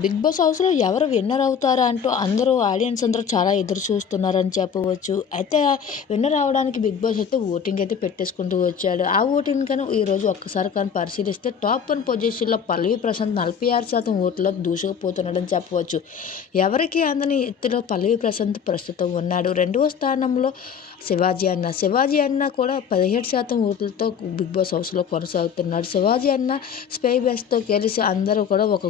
Big boss హౌస్‌లో ఎవరు winner అవుతారా అంటూ అందరూ ఆడియన్స్ అందరూ చాలా ఎదురు చూస్తున్నారని చెప్పవచ్చు. అయితే విన్నర్ అవ్వడానికి బిగ్ బాస్ అయితే ఓటింగ్ అయితే పెట్టేసుకుంటూ వచ్చాడు. ఆ ఓటింగ్ కానీ ఈరోజు ఒక్కసారి కానీ పరిశీలిస్తే టాప్ వన్ పొజిషన్‌లో పల్లవి ప్రశాంత్ నలభై ఆరు శాతం ఓట్లో దూసుకుపోతున్నాడని చెప్పవచ్చు. ఎవరికి అందని ఎత్తులో పల్లవి ప్రశాంత్ ప్రస్తుతం ఉన్నాడు. రెండవ స్థానంలో శివాజీ అన్న. శివాజీ అన్న కూడా 17% ఓట్లతో బిగ్ బాస్ హౌస్‌లో కొనసాగుతున్నాడు. శివాజీ అన్న స్పై బెస్ట్‌తో కలిసి అందరూ కూడా ఒక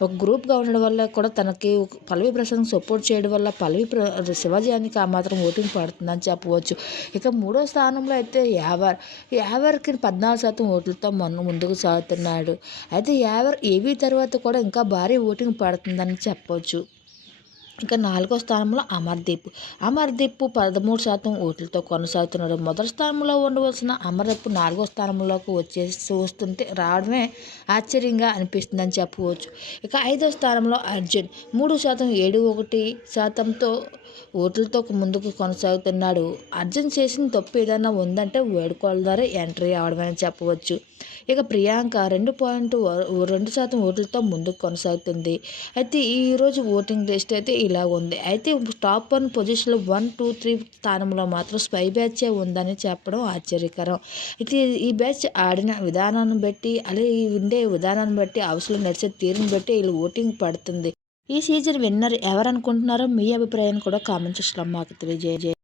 ఒక గ్రూప్ గ్రూప్‌గా ఉండడం వల్ల కూడా తనకి పల్లవి ప్రసాద్ సపోర్ట్ చేయడం వల్ల పల్లవి ప్ర శివాజీ ఆ మాత్రం ఓటింగ్ పడుతుందని చెప్పవచ్చు. ఇక మూడో స్థానంలో అయితే యావర్. యావర్‌కి 14% ఓట్లతో మొన్న ముందుకు సాగుతున్నాడు. అయితే యావర్ ఏవీ తర్వాత కూడా ఇంకా భారీ ఓటింగ్ పడుతుందని చెప్పవచ్చు ఇక నాలుగో స్థానంలో అమర్దీప్. అమర్దీప్ 13% ఓట్లతో కొనసాగుతున్నాడు. మొదటి స్థానంలో ఉండవలసిన అమర్దీప్ నాలుగో స్థానంలోకి వచ్చేసి వస్తుంటే రావడమే ఆశ్చర్యంగా అనిపిస్తుందని చెప్పవచ్చు. ఇక ఐదో స్థానంలో అర్జున్. మూడు శాతం ఏడు ఒకటి శాతంతో ఓట్లతో ముందుకు కొనసాగుతున్నాడు. అర్జున్ చేసిన తప్పు ఏదైనా ఉందంటే వేడుకోవడం ద్వారా ఎంట్రీ అవ్వడమని చెప్పవచ్చు. ఇక ప్రియాంక రెండు పాయింట్ రెండు శాతం ఓట్లతో ముందుకు కొనసాగుతుంది. అయితే ఈరోజు ఓటింగ్ లిస్ట్ అయితే ఇలా ఉంది. అయితే టాప్ వన్ పొజిషన్‌లో వన్, టూ, త్రీ స్థానంలో మాత్రం స్పై బ్యాచే ఉందని చెప్పడం ఆశ్చర్యకరం. అయితే ఈ బ్యాచ్ ఆడిన విధానాన్ని బట్టి అలాగే ఉండే విధానాన్ని బట్టి అవసరం నడిచే తీరుని బట్టి వీళ్ళు ఓటింగ్ పడుతుంది. ఈ సీజన్ విన్నర్ ఎవరనుకుంటున్నారో మీ అభిప్రాయాన్ని కూడా కామెంట్ సెక్షన్‌లో మాకు తెలియజేయండి.